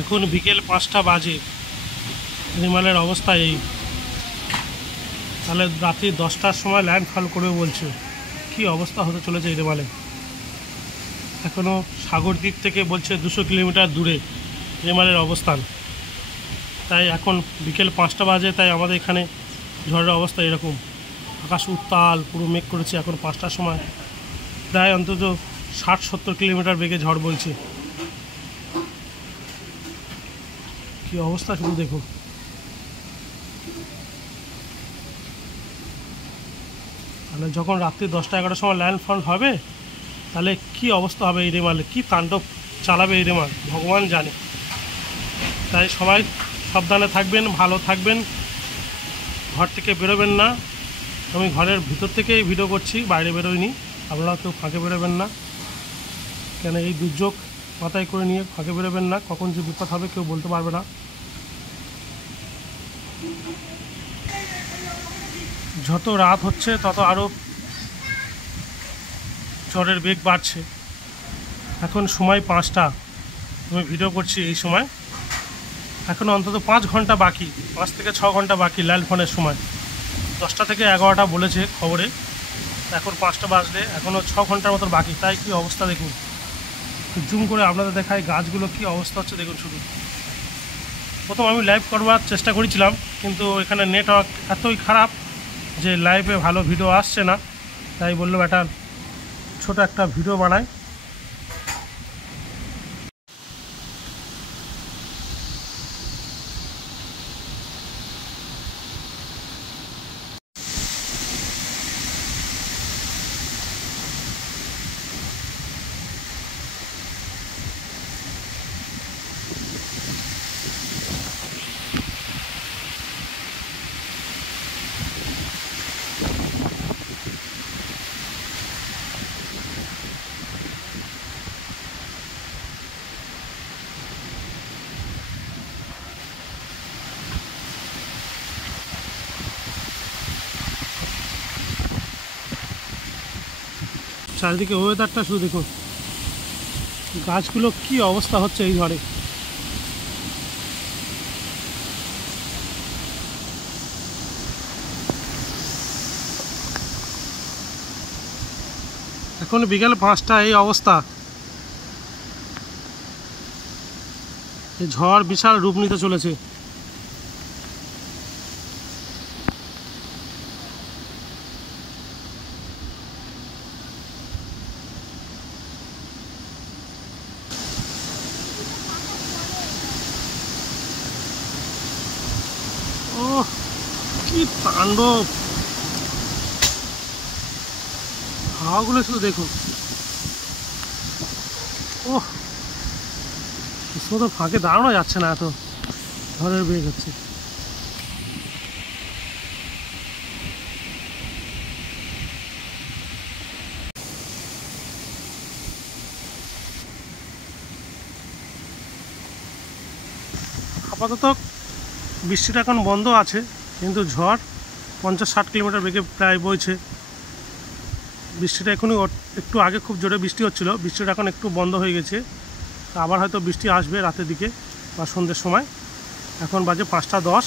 এখন বিকেল 5টা বাজে, রিমালের অবস্থা এই। তাহলে রাত্রি 10টার সময় ল্যান্ডফল করবে বলছে। কি অবস্থা হতে চলেছে এই রিমালে। এখনও সাগর দ্বীপ থেকে বলছে 200 কিলোমিটার দূরে রিমালের অবস্থান। তাই এখন বিকেল 5টা বাজে, তাই আমাদের এখানে ঝড়ের অবস্থা এরকম। আকাশ উত্তাল, পুরো মেঘ করেছে। এখন 5টার সময় প্রায় অন্তত 60-70 কিলোমিটার বেগে ঝড় বইছে। কি অবস্থা শুধু দেখুন। তাহলে যখন রাত্রি 10টা-11টার সময় ল্যান্ডফল হবে, তাহলে কি অবস্থা হবে এই রেমালে, কি তাণ্ডব চালাবে এই রেমাল ভগবান জানে। তাই সবাই সাবধানে থাকবেন, ভালো থাকবেন, ঘর থেকে বেরোবেন না। আমি ঘরের ভিতর থেকেই ভিডিও করছি, বাইরে বেরোইনি। আপনারা কেউ ফাঁকে বেরোবেন না, কেন এই দুর্যোগ মাথায় করে নিয়ে ফাঁকে বেরোবেন না। কখন যে বিপদ হবে কেউ বলতে পারবে না। যত রাত হচ্ছে তত আরও ঝড়ের বেগ বাড়ছে। এখন সময় 5টা, আমি ভিডিও করছি এই সময়। এখন অন্তত 5 ঘন্টা বাকি, 5 থেকে 6 ঘন্টা বাকি ল্যান্ডফলের সময়। 10টা থেকে 11টা বলেছে খবরে, এখন 5টা বাজলে এখনও 6 ঘন্টার মতো বাকি। তাই কি অবস্থা দেখুন। জুম করে আপনাদের দেখায় গাছগুলো কি অবস্থা হচ্ছে দেখুন শুধু। প্রথম আমি লাইভ করবার চেষ্টা করেছিলাম, কিন্তু এখানে নেটওয়ার্ক এতই খারাপ যে লাইভে ভালো ভিডিও আসছে না। তাই বললাম একটা ছোট একটা ভিডিও বানাই। চারিদিকে ওয়েদারটা শুধু দেখুন, গাছগুলো কি অবস্থা হচ্ছে এই ঝড়ে। এখন বিকেল 5টা, এই অবস্থা। এই ঝড় বিশাল রূপ নিতে চলেছে। ও কি তাণ্ডব, হাওয়াগুলো শুধু দেখুন। ও তো ফাঁকে দাঁড়ানো যাচ্ছে না, এত ঝড়ের বেগ হচ্ছে। আপাতত বৃষ্টিটা এখন বন্ধ আছে, কিন্তু ঝড় 50-60 কিলোমিটার বেগে প্রায় বইছে। বৃষ্টিটা এখনই একটু আগে খুব জোরে বৃষ্টি হচ্ছিল, বৃষ্টিটা এখন একটু বন্ধ হয়ে গেছে। আবার হয়তো বৃষ্টি আসবে রাতের দিকে বা সন্ধ্যের সময়। এখন বাজে 5টা 10।